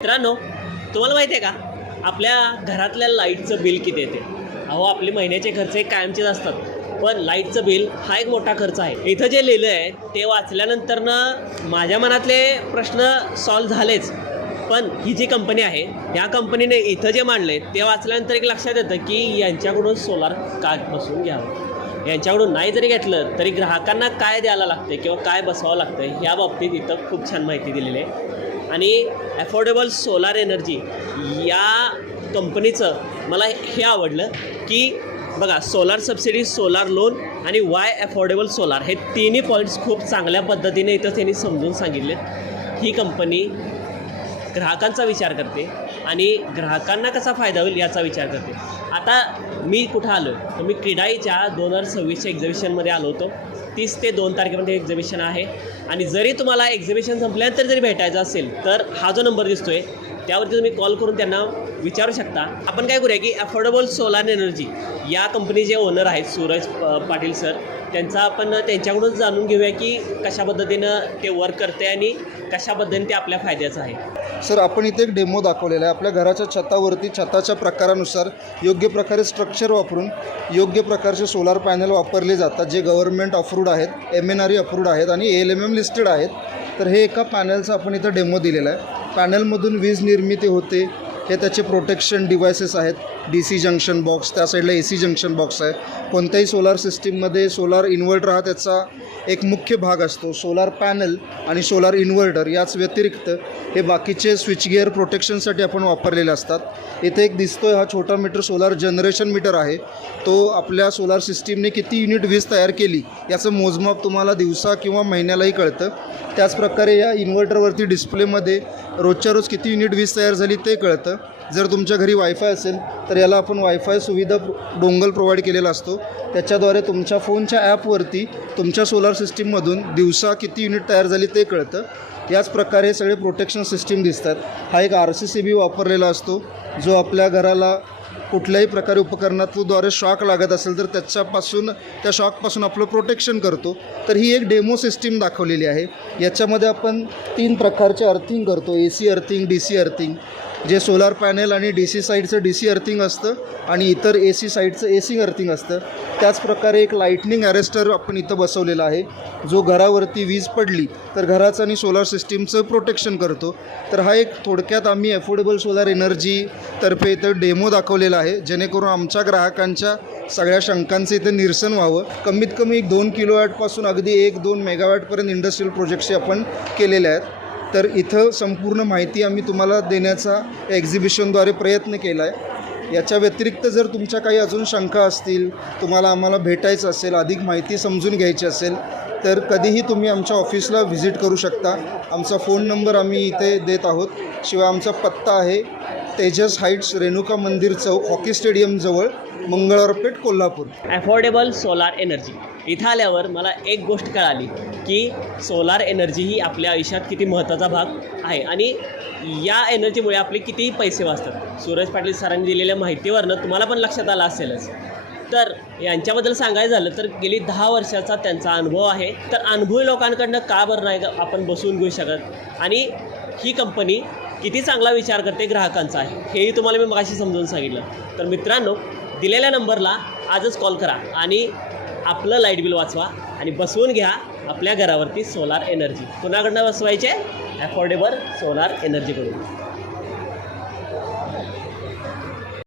मित्रांनो तुम्हाला माहिती आहे का? आपल्या घरातल्या लाईटचं बिल किती येते? अहो आपले महिन्याचे खर्च हे कायमचेच असतात. पण लाईटचं बिल हा एक मोठा खर्च आहे. इथं जे लिहिलं आहे ते वाचल्यानंतर ना माझ्या मनातले प्रश्न सॉल्व झालेच. पण ही जी कंपनी आहे या कंपनीने इथं जे मांडले ते वाचल्यानंतर एक लक्षात येतं की यांच्याकडून सोलार काय बसून घ्यावं? यांच्याकडून नाही जरी घेतलं तरी ग्राहकांना काय द्यायला लागतं किंवा काय बसवावं लागतं या बाबतीत इथं खूप छान माहिती दिलेली आहे. आणि ॲफोर्डेबल सोलार एनर्जी या कंपनीचं मला हे आवडलं की बघा सोलार सबसिडी सोलार लोन आणि वाय ॲफोर्डेबल सोलार हे तिन्ही पॉईंट्स खूप चांगल्या पद्धतीने इथं त्यांनी समजून सांगितले ही कंपनी ग्राहकांचा विचार करते आणि ग्राहकांना कसा फायदा होईल याचा विचार करते. आता मी कुठं आलो तर मी क्रीडाईच्या दोन हजार सव्वीसच्या एक्झिबिशनमध्ये आलो होतो. तीस ते दोन तारखेपर्यंत एक्झिबिशन आहे. आणि जरी तुम्हाला एक्झिबिशन संपल्यानंतर जरी भेटायचं असेल तर हा जो नंबर दिसतो आहे त्यावरती तुम्ही कॉल करून त्यांना विचारू शकता. आपण काय करूया की अफोर्डेबल सोलार एनर्जी या कंपनीचे ओनर आहेत सूरज पाटील सर त्यांचा आपण त्यांच्याकडूनच जाणून घेऊया की कशा पद्धतीनं ते वर्क करते आणि कशा पद्धतीने ते आपल्या फायद्याचं आहे. सर आपण इथे एक डेमो दाखवलेला आहे. आपल्या घराच्या छतावरती छताच्या प्रकारानुसार योग्य प्रकारे स्ट्रक्चर वापरून योग्य प्रकारचे सोलार पॅनल वापरले जातात जे गव्हर्नमेंट अप्रूव्ड आहेत M N R E approved आहेत आणि एल एम एम लिस्टेड आहेत. तर हे एका पॅनलचं आपण इथं डेमो दिलेला आहे. पॅनलमधून वीज निर्मिती होते. हे त्याचे प्रोटेक्शन डिव्हायसेस आहेत. डी सी जंक्शन बॉक्स त्या साईडला ए सी जंक्शन बॉक्स आहे. कोणत्याही सोलार सिस्टीममध्ये सोलार इन्व्हर्टर हा त्याचा एक मुख्य भाग असतो. सोलार पॅनल आणि सोलार इन्व्हर्टर याच व्यतिरिक्त हे बाकीचे स्विचगिअर प्रोटेक्शनसाठी आपण वापरलेले असतात. इथे एक दिसतोय हा छोटा मीटर सोलार जनरेशन मीटर आहे. तो आपल्या सोलार सिस्टीमने किती युनिट वीज तयार केली याचं मोजमाप तुम्हाला दिवसा किंवा महिन्यालाही कळतं. त्याचप्रकारे या इन्व्हर्टरवरती डिस्प्लेमध्ये रोजच्या रोज किती युनिट वीज तयार झाली ते कळतं. जर तुमच्या घरी वायफाय असेल तर याला आपण वायफाय सुविधा डोंगल प्रोव्हाइड केलेला असतो. त्याच्याद्वारे तुमच्या फोनच्या ॲपवरती तुमच्या सोलार सिस्टीममधून दिवसा किती युनिट तयार झाली ते कळतं. याच प्रकारे सगळे प्रोटेक्शन सिस्टीम दिसतात. हा एक आर सी सी बी वापरलेला असतो जो आपल्या घराला कुठल्याही प्रकारे उपकरणाद्वारे शॉक लागत असेल तर त्याच्यापासून त्या शॉकपासून आपलं प्रोटेक्शन करतो. तर ही एक डेमो सिस्टीम दाखवलेली आहे. याच्यामध्ये आपण तीन प्रकारचे अर्थिंग करतो. A C earthing D C earthing जे सोलार पॅनेल आणि डी सी साईडचं डी सी अर्थिंग असतं आणि इतर ए सी साईडचं ए सी अर्थिंग असतं त्याचप्रकारे एक लाईटनिंग अरेस्टर आपण इथं बसवलेला आहे. जो घरावरती वीज पडली तर घराचं आणि सोलार सिस्टीमचं प्रोटेक्शन करतो. तर हा एक थोडक्यात आम्ही अफोर्डेबल सोलार एनर्जी तर्फे इथं डेमो दाखवलेला आहे जेणेकरून आमच्या ग्राहकांच्या सगळ्या शंकांचं इथं निरसन व्हावं. कमीत कमी एक दोन किलो वॅटपासून अगदी एक दोन मेगावॅटपर्यंत इंडस्ट्रियल प्रोजेक्टशी आपण केलेले आहेत. तर इथं संपूर्ण माहिती आम्ही तुम्हाला देण्याचा एक्झिबिशनद्वारे प्रयत्न केला आहे याच्या व्यतिरिक्त जर तुमच्या काही अजून शंका असतील तुम्हाला आम्हाला भेटायचं असेल अधिक माहिती समजून घ्यायची असेल तर कधीही तुम्ही आमच्या ऑफिसला व्हिजिट करू शकता. आमचा फोन नंबर आम्ही इथे देत आहोत. शिवाय आमचा पत्ता आहे तेजस हाईट्स रेणुका मंदिर चौक hockey स्टेडियमजवळ Mangalwarpeth Kolhapur. Affordable solar energy इथं आल्यावर मला एक गोष्ट कळाली की सोलार एनर्जी ही आपल्या आयुष्यात किती महत्त्वाचा भाग आहे. आणि या एनर्जीमुळे आपले कितीही पैसे वाचतात. सूरज पाटील सरांनी दिलेल्या माहितीवरनं तुम्हाला पण लक्षात आलं असेलच. तर यांच्याबद्दल सांगायचं झालं तर गेली दहा वर्षाचा त्यांचा अनुभव आहे. तर अनुभवी लोकांकडनं का बरं नाही आपण बसवून घेऊ शकत? आणि ही कंपनी किती चांगला विचार करते ग्राहकांचा आहे हेही तुम्हाला मी मगाशी समजून सांगितलं. तर मित्रांनो दिलेल्या नंबरला आजच कॉल करा. आणि आपलं लाइट बिल वाचवा आणि बसवून घ्या आपल्या घरावरती सोलार एनर्जी कुणाकडनं बसवायचे? Affordable solar एनर्जीकडून